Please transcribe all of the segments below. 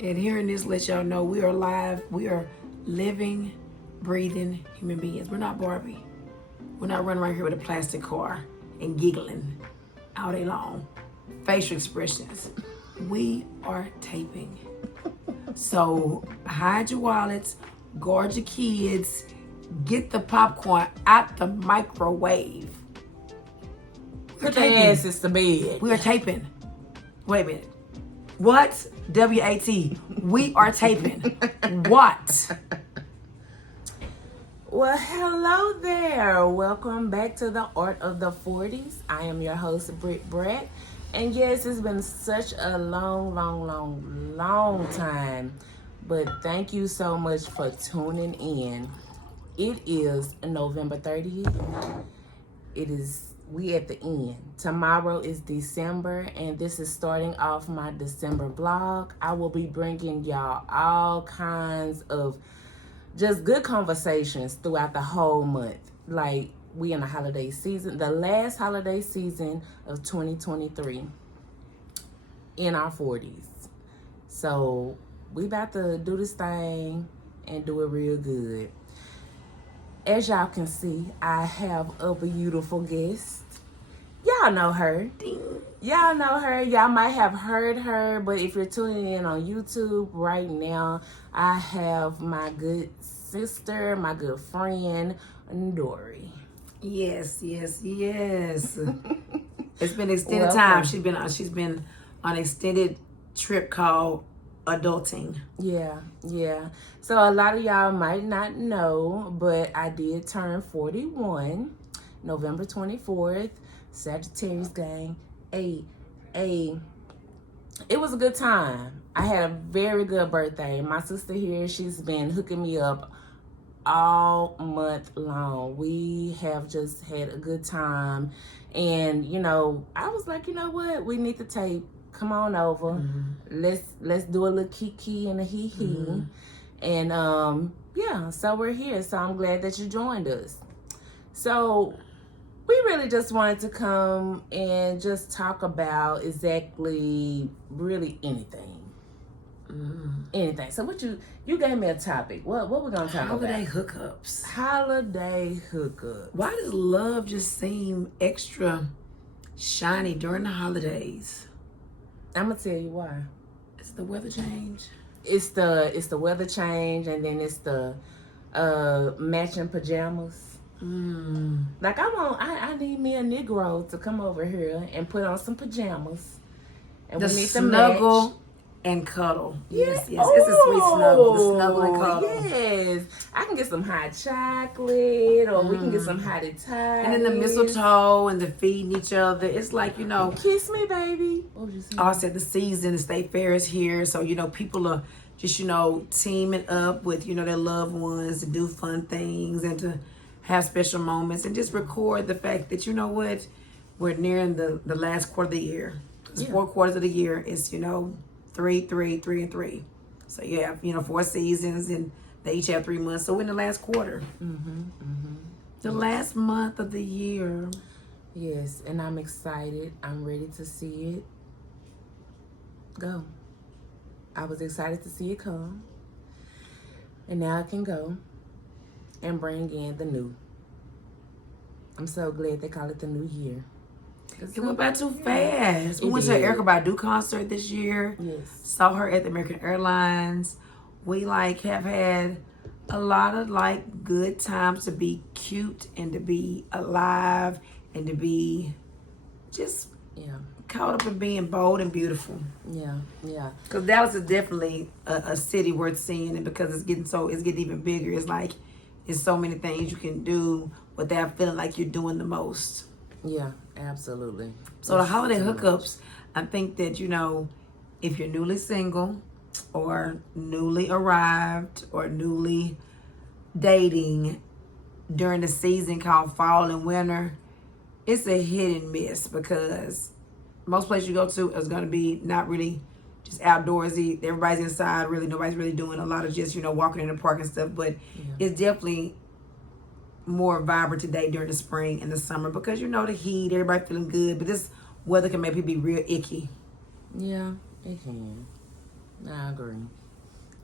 And hearing this let y'all know we are live. We are living, breathing human beings. We're not Barbie. We're not running around here with a plastic car and giggling all day long. Facial expressions. We are taping. So hide your wallets, guard your kids, get the popcorn out the microwave. Put their asses to bed. We are taping. Wait a minute. What? W-A-T. We are taping. What? Well, hello there. Welcome back to the Art of the 40s. I am your host, Britt-Bratt. And yes, it's been such a long time. But thank you so much for tuning in. It is November 30th. We at the end. Tomorrow is December, and this is starting off my December vlog. I will be bringing y'all all kinds of just good conversations throughout the whole month. Like, we in the holiday season, the last holiday season of 2023 in our 40s. So we about to do this thing and do it real good. As y'all can see, I have a beautiful guest. Y'all know her. Y'all know her. Y'all might have heard her, but if you're tuning in on YouTube right now, I have my good sister, my good friend, Dorrie. Yes. It's been extended time. She's been on an extended trip called adulting. Yeah. So a lot of y'all might not know, but I did turn 41, November 24th, Sagittarius gang. It was a good time. I had a very good birthday. My sister here, she's been hooking me up all month long. We have just had a good time. And, I was like, you know what? We need to tape. Come on over. Mm-hmm. Let's do a little kiki and a hee-hee. Mm-hmm. And so we're here. So I'm glad that you joined us. So we really just wanted to come and just talk about exactly really anything. Anything. So what you gave me a topic. What we're gonna talk about? Holiday hookups. Holiday hookups. Why does love just seem extra shiny during the holidays? I'm gonna tell you why. It's the weather change. It's the weather change, and then it's the matching pajamas. Like I need me a Negro to come over here and put on some pajamas, and we need to snuggle and cuddle. Yes. It's a sweet snuggle. The snuggle and cuddle. Yes, I can get some hot chocolate, or we can get some hottie toddies. And then the mistletoe and the feeding each other. It's like, kiss me, baby. What was you saying? I said the season, the state fair is here, so people are just teaming up with their loved ones to do fun things and to have special moments and just record the fact that we're nearing the last quarter of the year. It's 4 quarters of the year. It's 3, and 3. So you have 4 seasons, and they each have 3 months. So we're in the last quarter. The last month of the year. Yes, and I'm excited. I'm ready to see it go. I was excited to see it come, and now I can go and bring in the new. I'm so glad they call it the new year. It went by too fast. We went to an Erykah Badu concert this year. Yes. Saw her at the American Airlines. We have had a lot of good times to be cute and to be alive and to be just caught up in being bold and beautiful. Yeah. Because Dallas is definitely a city worth seeing, and because it's getting even bigger. It's so many things you can do without feeling like you're doing the most. Yeah, absolutely. So the holiday hookups, I think that, if you're newly single or newly arrived or newly dating during the season called fall and winter, it's a hit and miss because most places you go to is going to be not really just outdoorsy. Everybody's inside, really. Nobody's really doing a lot of just, walking in the park and stuff. But it's definitely more vibrant today during the spring and the summer because the heat, everybody feeling good, but this weather can make people be real icky. Yeah, it can. I agree.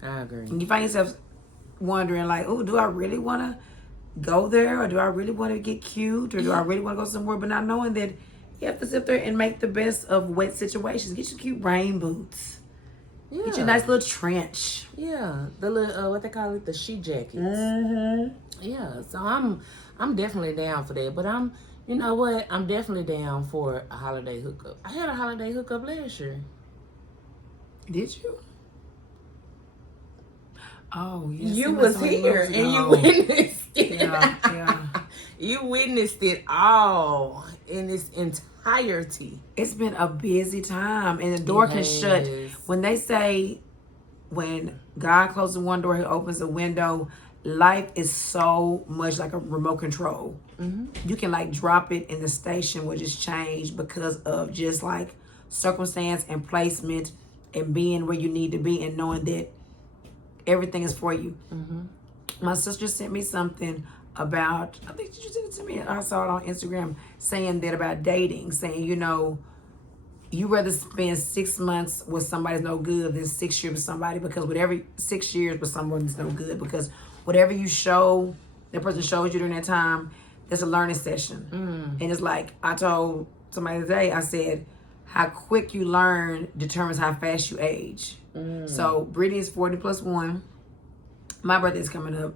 And you find yourself wondering, like, oh, do I really want to go there? Or do I really want to get cute? Or do I really want to go somewhere? But not knowing that you have to sit there and make the best of wet situations. Get your cute rain boots. Yeah. Get your nice little trench. Yeah. The little, what they call it, the sheet jackets. Mm-hmm. Yeah. So I'm definitely down for that. But you know what? I'm definitely down for a holiday hookup. I had a holiday hookup last year. Did you? Oh, yes. You was here and you witnessed it. Yeah. You witnessed it all in its entirety. It's been a busy time, and the door can shut. When they say, when God closes one door, He opens a window. Life is so much like a remote control. Mm-hmm. You can like drop it, and the station will just change because of just like circumstance and placement, and being where you need to be, and knowing that everything is for you. Mm-hmm. My sister sent me something about, I think you sent it to me, I saw it on Instagram, saying that about dating, saying, you know, you rather spend 6 months with somebody that's no good than 6 years with somebody, because whatever 6 years with someone that's no good, because whatever you show, that person shows you during that time, that's a learning session. Mm. And it's like, I told somebody today, I said, how quick you learn determines how fast you age. Mm. So Brittany is 40 plus 1. My birthday is coming up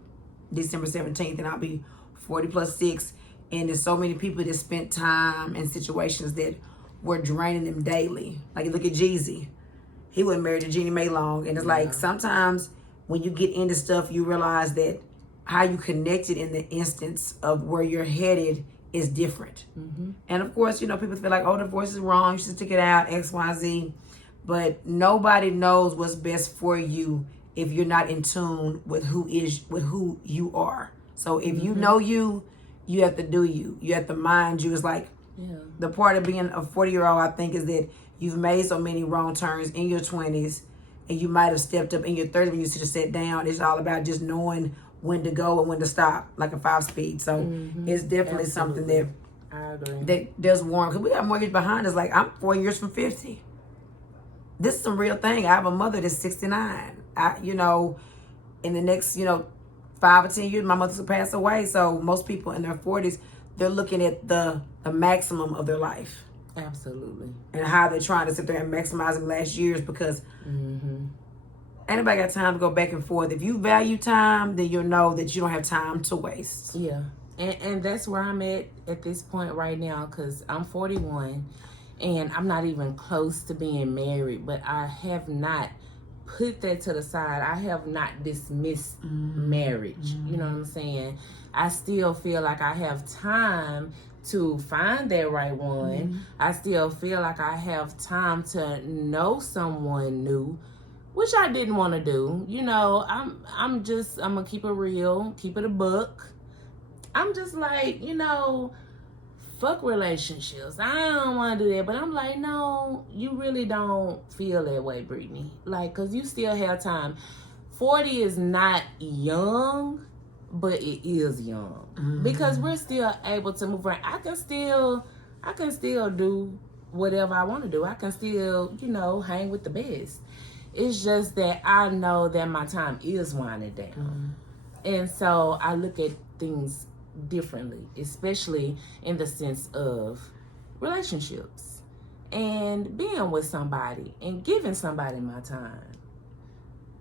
December 17th, and I'll be 40 plus 6. And there's so many people that spent time in situations that were draining them daily. Like, look at Jeezy. He wasn't married to Jeannie Mae long. And it's like, sometimes when you get into stuff, you realize that how you connected in the instance of where you're headed is different. Mm-hmm. And of course, you know, people feel like, oh, divorce is wrong, you should stick it out, X, Y, Z. But nobody knows what's best for you if you're not in tune with who you are. So if you know you have to do you. You have to mind you. It's like, the part of being a 40-year-old, I think, is that you've made so many wrong turns in your 20s, and you might have stepped up in your 30s when you should have sat down. It's all about just knowing when to go and when to stop, like a 5-speed. So it's definitely something that I agree. That does warrant, because we got mortgage behind us. Like, I'm 4 years from 50. This is some real thing. I have a mother that's 69. You know, in the next, 5 or 10 years, my mother's will pass away. So most people in their 40s, they're looking at the maximum of their life. Absolutely. And how they're trying to sit there and maximize the last years, because anybody got time to go back and forth. If you value time, then you'll know that you don't have time to waste. Yeah. And that's where I'm at this point right now, because I'm 41 and I'm not even close to being married, but I have not put that to the side. I have not dismissed marriage. You know what I'm saying? I still feel like I have time to find that right one. I still feel like I have time to know someone new, which I didn't want to do. You know, I'm gonna keep it real, keep it a buck. I'm just like, fuck relationships. I don't want to do that. But I'm like, no, you really don't feel that way, Brittany. Like, because you still have time. 40 is not young, but it is young. Because we're still able to move around. I can still do whatever I want to do. I can still, hang with the best. It's just that I know that my time is winding down. And so I look at things differently, especially in the sense of relationships and being with somebody and giving somebody my time.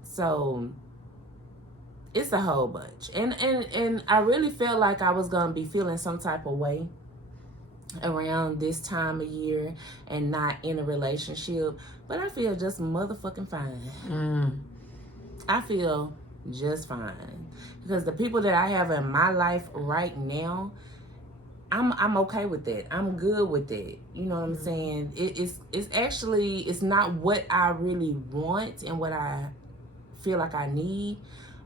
So it's a whole bunch. And I really felt like I was gonna be feeling some type of way around this time of year and not in a relationship, but I feel just motherfucking fine. I feel just fine, because the people that I have in my life right now, I'm okay with that. I'm good with that. You know what I'm saying? It's not what I really want and what I feel like I need,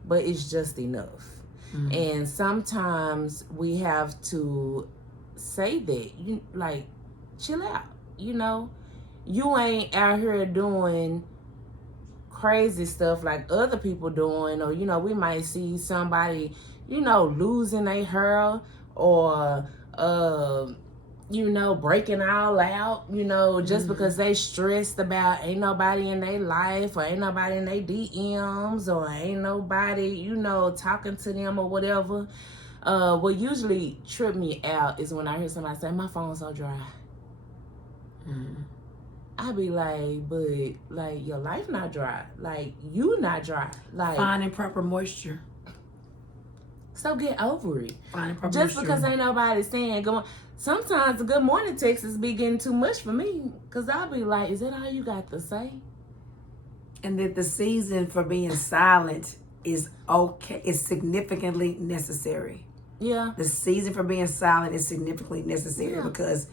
but it's just enough. And sometimes we have to say that, chill out. You ain't out here doing crazy stuff like other people doing, or we might see somebody losing their hair, or you know, breaking all out, you know, just because they stressed about ain't nobody in their life or ain't nobody in their DMs or ain't nobody, you know, talking to them or whatever. What usually trip me out is when I hear somebody say, my phone's so dry. I be like, but like your life not dry. Like you not dry. Like finding proper moisture. So get over it. Finding proper Just moisture. because ain't nobody saying good morning. Sometimes the good morning texts be getting too much for me. Cause I'll be like, is that all you got to say? And that the season for being silent is okay. It's significantly necessary. Yeah. The season for being silent is significantly necessary because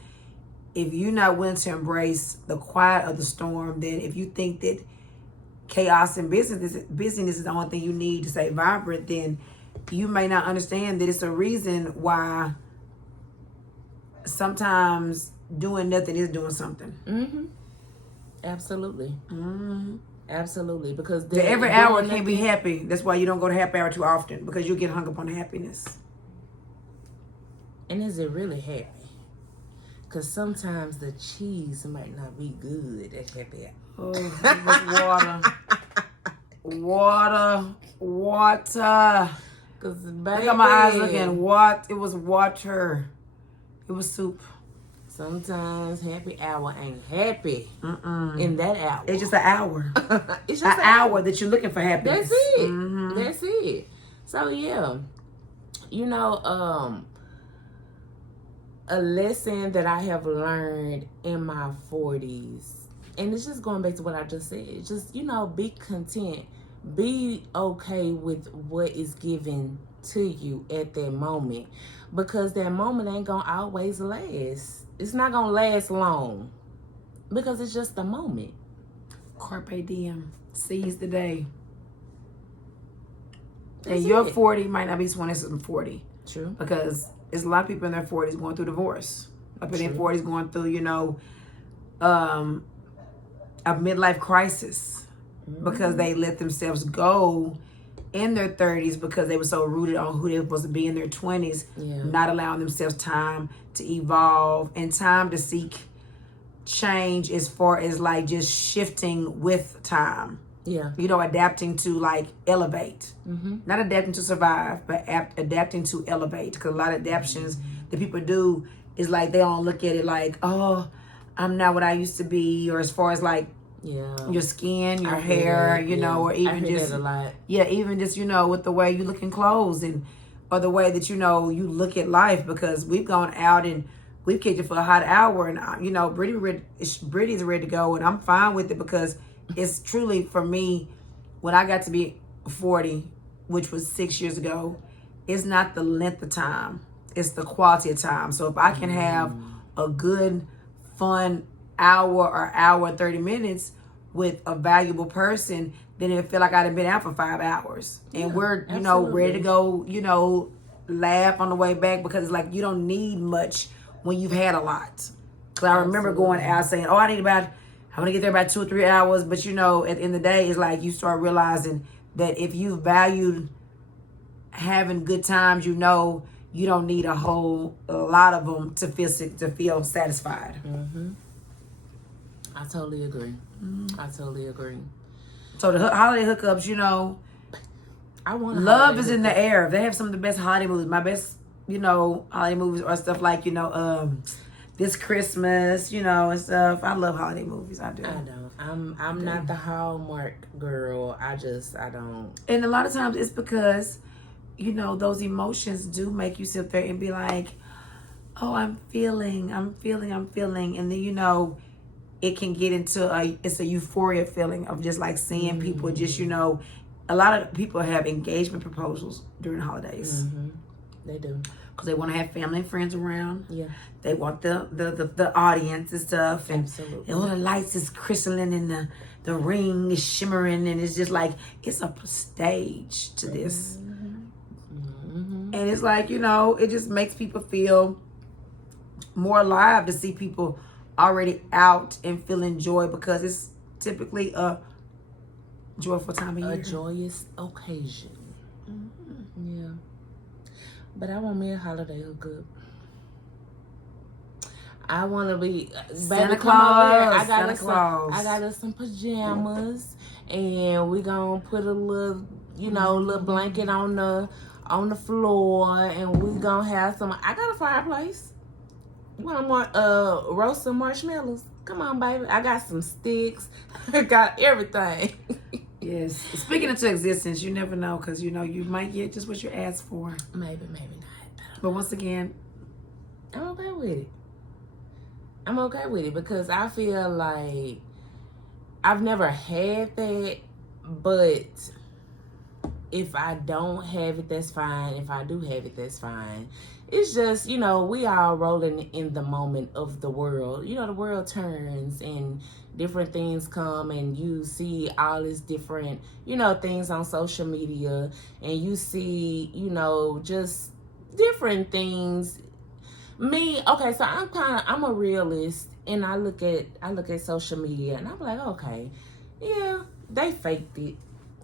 if you're not willing to embrace the quiet of the storm, then if you think that chaos and busyness is the only thing you need to stay vibrant, then you may not understand that it's a reason why sometimes doing nothing is doing something. Absolutely. Absolutely. Because every hour can't be happy. That's why you don't go to happy hour too often, because you get hung up on the happiness. And is it really happy? Because sometimes the cheese might not be good at happy hour. Oh, it was water. Cause baby, look at my eyes looking. What? It was water. It was soup. Sometimes happy hour ain't happy in that hour. It's just an hour. It's just an hour that you're looking for happiness. That's it. That's it. So yeah, you know, a lesson that I have learned in my 40s, and it's just going back to what I just said. Just, you know, be content. Be okay with what is given to you at that moment, because that moment ain't gonna always last. It's not gonna last long because it's just a moment. Carpe diem. Seize the day. That's and your it. 40 might not be someone else's 40. True. Because there's a lot of people in their 40s going through divorce. Up in their 40s going through, you know, a midlife crisis. Because they let themselves go in their 30s because they were so rooted on who they were supposed to be in their 20s. Not allowing themselves time to evolve and time to seek change as far as like just shifting with time. You know, adapting to like elevate. Not adapting to survive, but adapting to elevate. Because a lot of adaptations that people do is like they don't look at it like, oh, I'm not what I used to be, or as far as like your skin, your hair, you know, or even just that a lot. Even just, you know, with the way you look in clothes and or the way that, you know, you look at life. Because we've gone out and we've kicked it for a hot hour, and you know, Brittany's ready to go, and I'm fine with it because it's truly for me, when I got to be 40, which was 6 years ago, it's not the length of time, it's the quality of time. So if I can have a good, fun hour or hour and 30 minutes with a valuable person, then it feel like I'd have been out for 5 hours. And we're, you know, ready to go, you know, laugh on the way back, because it's like you don't need much when you've had a lot. Because I remember going out saying, oh, I'm going to get there about 2 or 3 hours. But, you know, at the end of the day, it's like you start realizing that if you valued having good times, you know, you don't need a lot of them to feel satisfied. I totally agree. I totally agree. So the holiday hookups, you know, love is in the air. They have some of the best holiday movies. My best, you know, holiday movies are stuff like, you know, This Christmas, you know, and stuff. I love holiday movies. I do. I don't. I'm not the Hallmark girl. I don't. And a lot of times it's because, you know, those emotions do make you sit there and be like, oh, I'm feeling. And then, you know, it can get into it's a euphoria feeling of just like seeing people just, you know, a lot of people have engagement proposals during the holidays. They do. Because they want to have family and friends around. They want the audience and stuff. And all the lights is crystalline and the ring is shimmering. And it's just like, it's a stage to this. And it's like, you know, it just makes people feel more alive to see people already out and feeling joy, because it's typically a joyful time of year. A joyous occasion. But I want me a holiday hookup. I want to be Santa baby, come over here. Claus, I got Santa us Claus. I got us some pajamas, and we gonna put a little, little blanket on the floor, and we gonna have some. I got a fireplace. You want more roast some marshmallows? Come on, baby. I got some sticks. I got everything. Yes. Speaking into existence, you never know, because you might get just what you asked for. Maybe not. But once again, I'm okay with it. I'm okay with it because I feel like I've never had that, but if I don't have it, that's fine. If I do have it, that's fine. It's just, we all rolling in the moment of the world. The world turns and different things come, and you see all these different, things on social media, and you see, just different things. Me, okay, so I'm a realist, and I look at social media, and I'm like, okay, yeah, they faked it.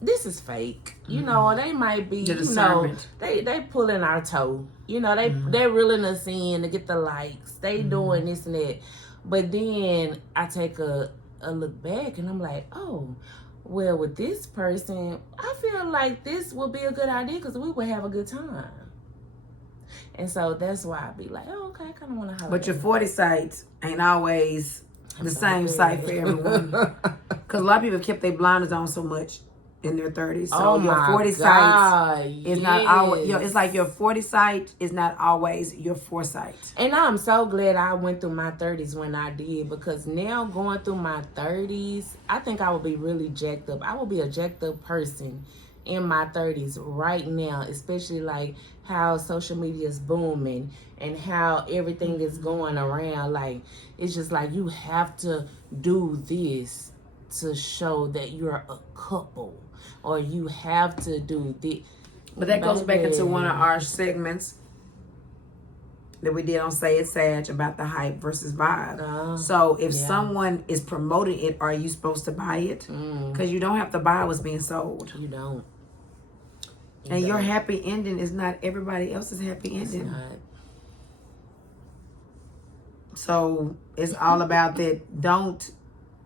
This is fake, or they might be, they pulling our toe, they're reeling us in to get the likes, they doing this and that. But then I take a look back, and I'm like, oh, well, with this person, I feel like this would be a good idea because we would have a good time. And so that's why I be like, oh, okay, I kind of want to have. But your 40 sites ain't always the same site for everyone. Because a lot of people kept their blinders on so much in their 30s. So your 40 sites is not always, it's like your 40 site is not always your foresight. And I'm so glad I went through my 30s when I did, because now going through my 30s, I think I will be really jacked up. I will be a jacked up person in my 30s right now, especially like how social media is booming and how everything is going around. Like, it's just like you have to do this to show that you're a couple, or you have to do this. But that goes back into one of our segments that we did on Say It Sag about the hype versus vibe. So if someone is promoting it, are you supposed to buy it? Because you don't have to buy what's being sold. You don't. And your happy ending is not everybody else's happy ending. It's not. So it's all about that. Don't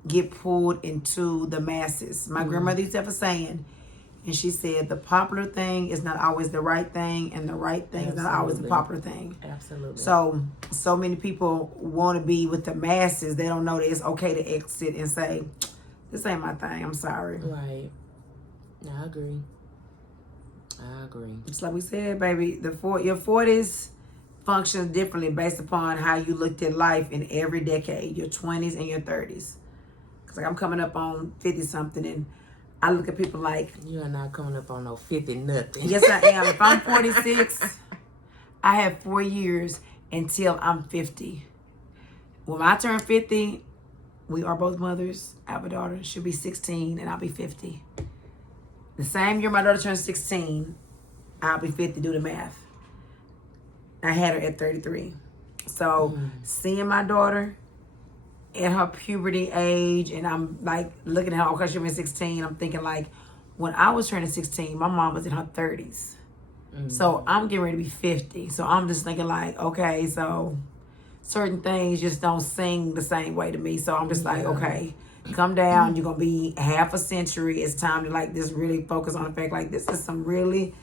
get pulled into the masses. My grandmother used to have a saying, and she said, the popular thing is not always the right thing, and the right thing is not always the popular thing. Absolutely. So many people want to be with the masses. They don't know that it's okay to exit and say, this ain't my thing. I'm sorry. Right. I agree. Just like we said, baby, your 40s function differently based upon how you looked at life in every decade, your 20s and your 30s. Because like I'm coming up on 50-something, and I look at people like... You are not coming up on no 50 nothing. Yes, I am. If I'm 46, I have 4 years until I'm 50. When I turn 50, we are both mothers. I have a daughter. She'll be 16, and I'll be 50. The same year my daughter turns 16, I'll be 50. Do the math. I had her at 33. So seeing my daughter at her puberty age, and I'm like looking at her, okay, she was 16. I'm thinking like, when I was turning 16, my mom was in her 30s. So I'm getting ready to be 50. So I'm just thinking like, okay, so certain things just don't sing the same way to me. So I'm just like, okay, come down. You're going to be half a century. It's time to like just really focus on the fact like this is some really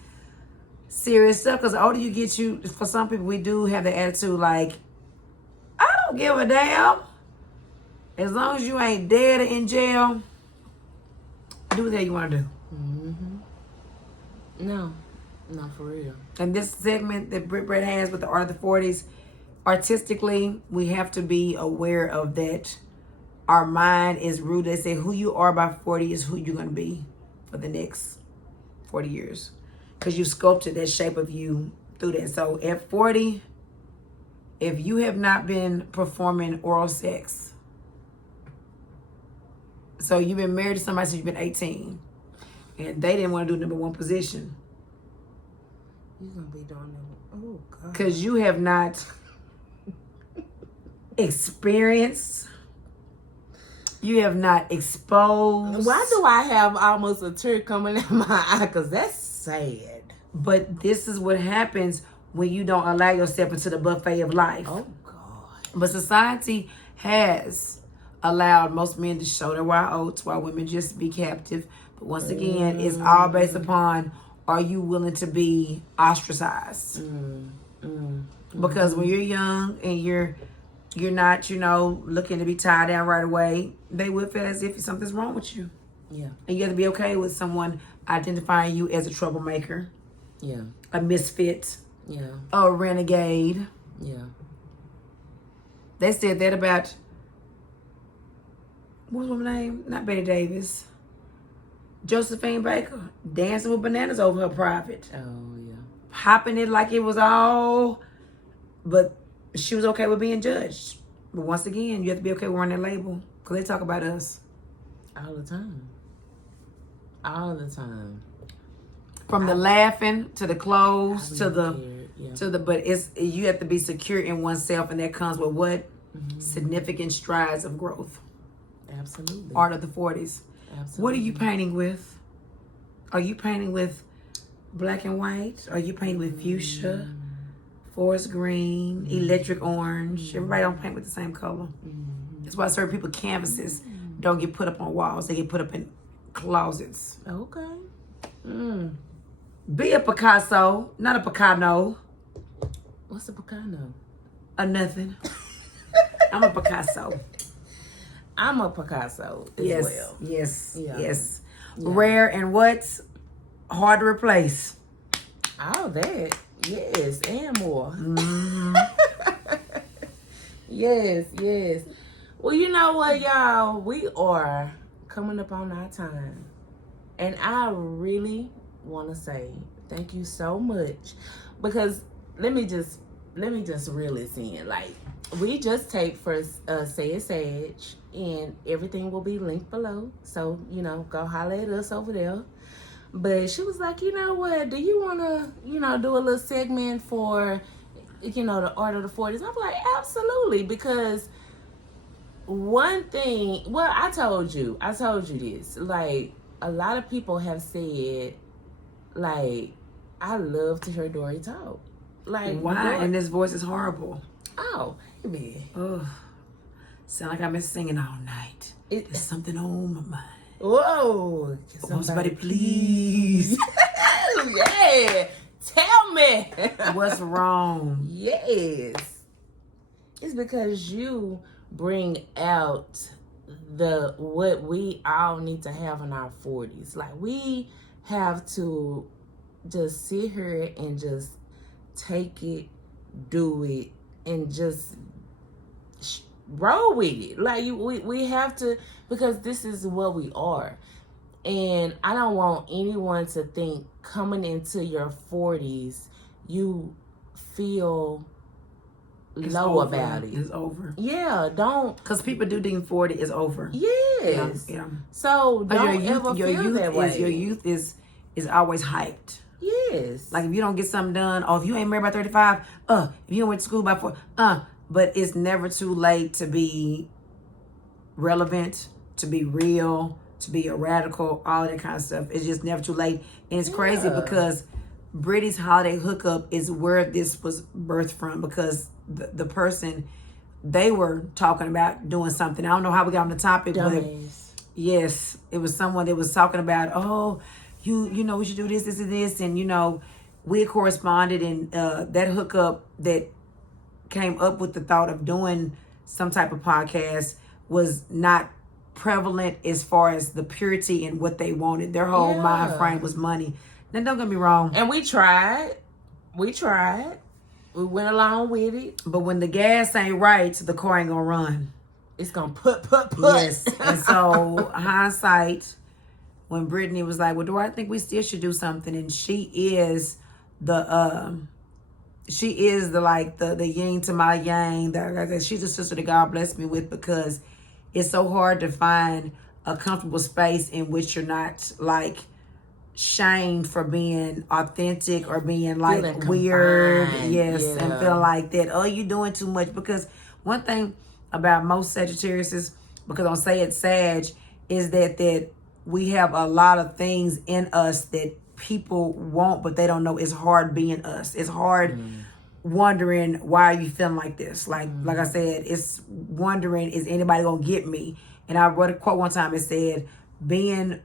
serious stuff. Because the older you get, for some people, we do have the attitude like, I don't give a damn. As long as you ain't dead or in jail, do what the hell you want to do. No, for real. And this segment that Britt-Bratt has with the Art of the 40s, artistically, we have to be aware of that. Our mind is rooted. They say who you are by 40 is who you're going to be for the next 40 years. Because you sculpted that shape of you through that. So at 40, if you have not been performing oral sex, so you've been married to somebody since you've been 18, and they didn't want to do number one position. You're going to be doing that. Oh, God. Because you have not experienced... You have not exposed. Why do I have almost a tear coming out my eye? Because that's sad. But this is what happens when you don't allow yourself into the buffet of life. Oh, God. But society has allowed most men to show their wild oats while women just be captive. But once again, it's all based upon, are you willing to be ostracized? Because when you're young and you're not, looking to be tied down right away, they would feel as if something's wrong with you. Yeah. And you have to be okay with someone identifying you as a troublemaker. Yeah. A misfit. Yeah. A renegade. Yeah. They said that about, what's her name? Not Betty Davis. Josephine Baker. Dancing with bananas over her private. Oh, yeah. Hopping it like it was all, but she was okay with being judged. But once again, you have to be okay with wearing that label. Because they talk about us. All the time. All the time. From the laughing to the clothes to the but you have to be secure in oneself, and that comes with what? Significant strides of growth. Absolutely. Art of the 40s. Absolutely. What are you painting with? Are you painting with black and white? Are you painting with fuchsia, forest green, electric orange? Everybody don't paint with the same color. That's why certain people canvases don't get put up on walls. They get put up in closets. Okay. Be a Picasso, not a Picano. What's a Picano? A nothing. I'm a Picasso. I'm a Picasso as well. Yes. Yeah. Yes. Yeah. Rare and what's hard to replace. All that. Yes, and more. Yes, yes. Well, you know what, y'all? We are coming up on our time. And I really want to say thank you so much. Because let me just reel this in. Like, we just taped for Say It Sage, and everything will be linked below. So, go holler at us over there. But she was like, you know what, do you want to, do a little segment for, the art of the 40s? I'm like, absolutely. Because one thing, well, I told you this. Like, a lot of people have said, like, I love to hear Dorrie talk. Like, why? And this voice is horrible. Oh, baby. Ugh. Sound like I've been singing all night. There's something on my mind. Whoa. Somebody please. Yeah. Tell me. What's wrong? Yes. It's because you bring out what we all need to have in our 40s. Like, we have to just sit here and just take it, do it, and just roll with it. Like, we have to, because this is what we are. And I don't want anyone to think coming into your 40s, you feel low about it. It's over. Yeah, don't. Because people do think 40 is over. Yes. Yeah. So don't ever feel that way. Your youth is always hyped. Yes. Like, if you don't get something done, or if you ain't married by 35, if you don't went to school by 4, but it's never too late to be relevant, to be real, to be a radical, all of that kind of stuff. It's just never too late. And it's crazy because Brittany's holiday hookup is where this was birthed from, because the person, they were talking about doing something. I don't know how we got on the topic, but yes, it was someone that was talking about, you know, we should do this, this, and this. And, we had corresponded, and that hookup that came up with the thought of doing some type of podcast was not prevalent as far as the purity and what they wanted. Their whole mind frame was money. Now, don't get me wrong. And we tried. We went along with it. But when the gas ain't right, the car ain't gonna run. It's gonna put. Yes. And so, hindsight, when Brittany was like, well, do I think we still should do something? And she is the yin to my yang. She's a sister that God blessed me with, because it's so hard to find a comfortable space in which you're not like shamed for being authentic or being like feeling weird. Confined. Yes. Yeah. And feel like that, you doing too much. Because one thing about most Sagittariuses, because I'm saying Sag, is that we have a lot of things in us that people want, but they don't know it's hard being us. It's hard wondering why are you feeling like this. Like I said, it's wondering, is anybody gonna get me? And I wrote a quote one time. It said, being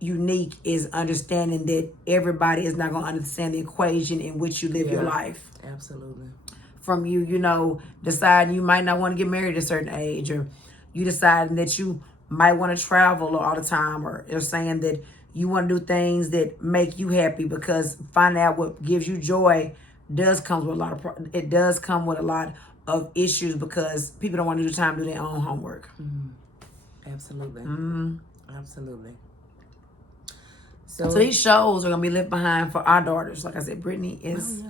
unique is understanding that everybody is not gonna understand the equation in which you live your life. Absolutely. From you, you know, deciding you might not want to get married at a certain age, or you deciding that you might want to travel all the time, or they're saying that you want to do things that make you happy, because finding out what gives you joy does come with a lot of it does come with a lot of issues, because people don't want to do time to do their own homework. Absolutely. Absolutely. So these shows are gonna be left behind for our daughters. Like I said, Brittany is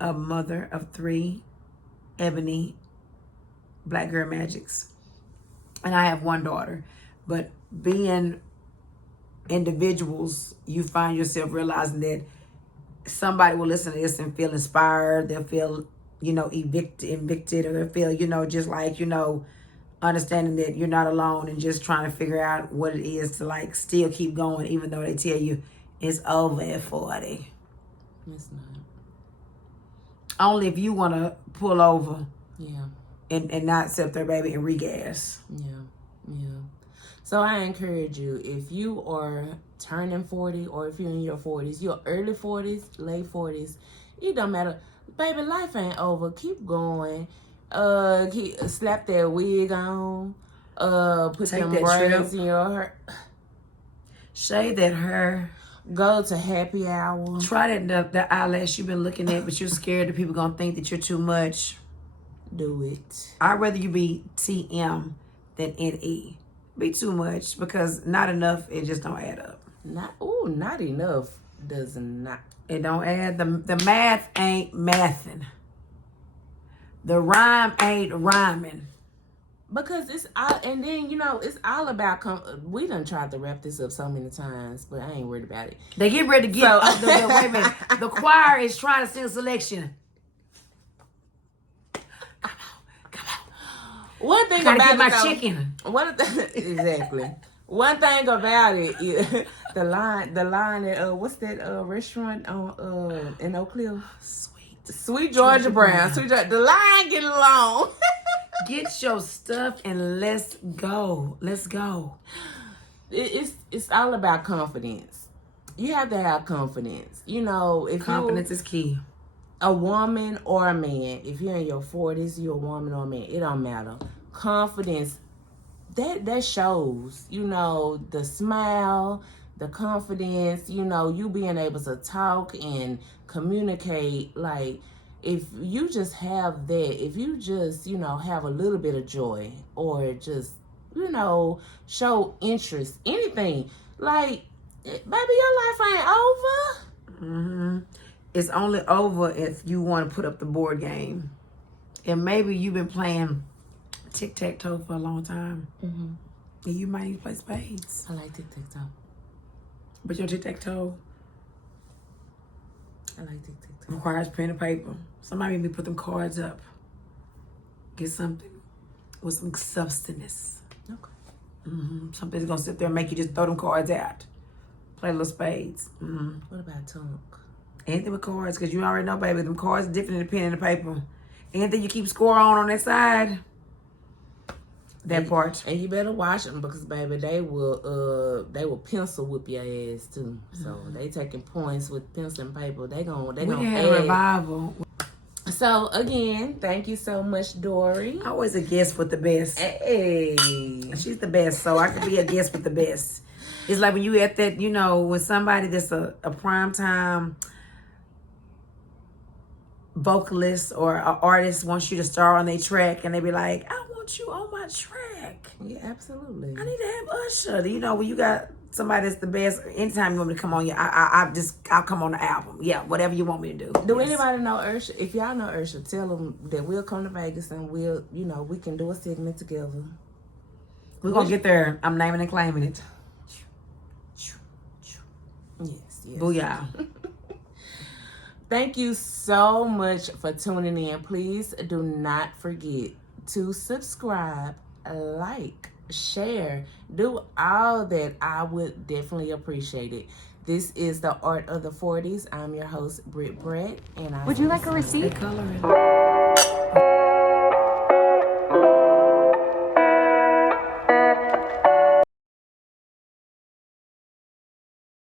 a mother of 3 Ebony Black Girl Magics, and I have 1 daughter. But being individuals, you find yourself realizing that somebody will listen to this and feel inspired. They'll feel, you know, evicted, or they'll feel, you know, just like, you know, understanding that you're not alone, and just trying to figure out what it is to like still keep going, even though they tell you it's over at 40. It's not. Only if you want to pull over, and not accept their baby and regas. So I encourage you, if you are turning 40, or if you're in your 40s, your early 40s, late 40s, it don't matter. Baby, life ain't over. Keep going. Slap that wig on. Put Take them that braids trip. in your hair. Shave that hair. Go to happy hour. Try the eyelash you've been looking at, but you're scared that people gonna think that you're too much. Do it. I'd rather you be TM than NE. Be too much, because not enough, it just don't add up. Not enough does not. It don't add. The math ain't mathing. The rhyme ain't rhyming. Because it's all, and then, you know, it's all about, we done tried to wrap this up so many times, but I ain't worried about it. They get ready to get, wait a minute. The choir is trying to sing a selection. Come on. One thing Gotta about get it, my though, chicken. Exactly. One thing about it, the line at, what's that restaurant on in Oak Cliff? Sweet Georgia Brown. The line getting long. Get your stuff and let's go. Let's go. It's all about confidence. You have to have confidence. You know, if Confidence is key. A woman or a man, if you're in your 40s, you're a woman or a man, it don't matter. Confidence, that shows, you know, the smile, the confidence, you know, you being able to talk and communicate. Like, if you just have that, if you just, you know, have a little bit of joy, or just, you know, show interest, anything, like, baby, your life ain't over. It's only over if you want to put up the board game. And maybe you've been playing tic-tac-toe for a long time. And you might need to play spades. I like tic-tac-toe. But your tic-tac-toe I like tic-tac-toe. requires pen and paper. Somebody maybe put them cards up. Get something with some substance. Okay. Something's going to sit there and make you just throw them cards out. Play little spades. What about tongue? Anything with cards, because you already know, baby, them cards are different than the pen and the paper. Anything you keep score on that side, that part. And you better watch them, because, baby, they will pencil whip your ass too. So they taking points with pencil and paper. They gonna had a revival. So again, thank you so much, Dorrie. Always a guest with the best. Hey, She's the best, so I could be a guest with the best. It's like when you at that, you know, when somebody that's a prime time vocalist or an artist wants you to star on their track, and they be like, I want you on my track. Yeah, absolutely. I need to have Usher. You know, when you got somebody that's the best, anytime you want me to come on, I'll come on the album. Yeah, whatever you want me to do. Do anybody know Usher? If y'all know Usher, tell them that we'll come to Vegas and we'll, you know, we can do a segment together. We're going to get there. I'm naming and claiming it. Yes. Booyah. Thank you so much for tuning in. Please do not forget to subscribe, like, share, do all that. I would definitely appreciate it. This is The Art of the 40s. I'm your host, Britt-Bratt, and I Would you like a receipt? They coloring.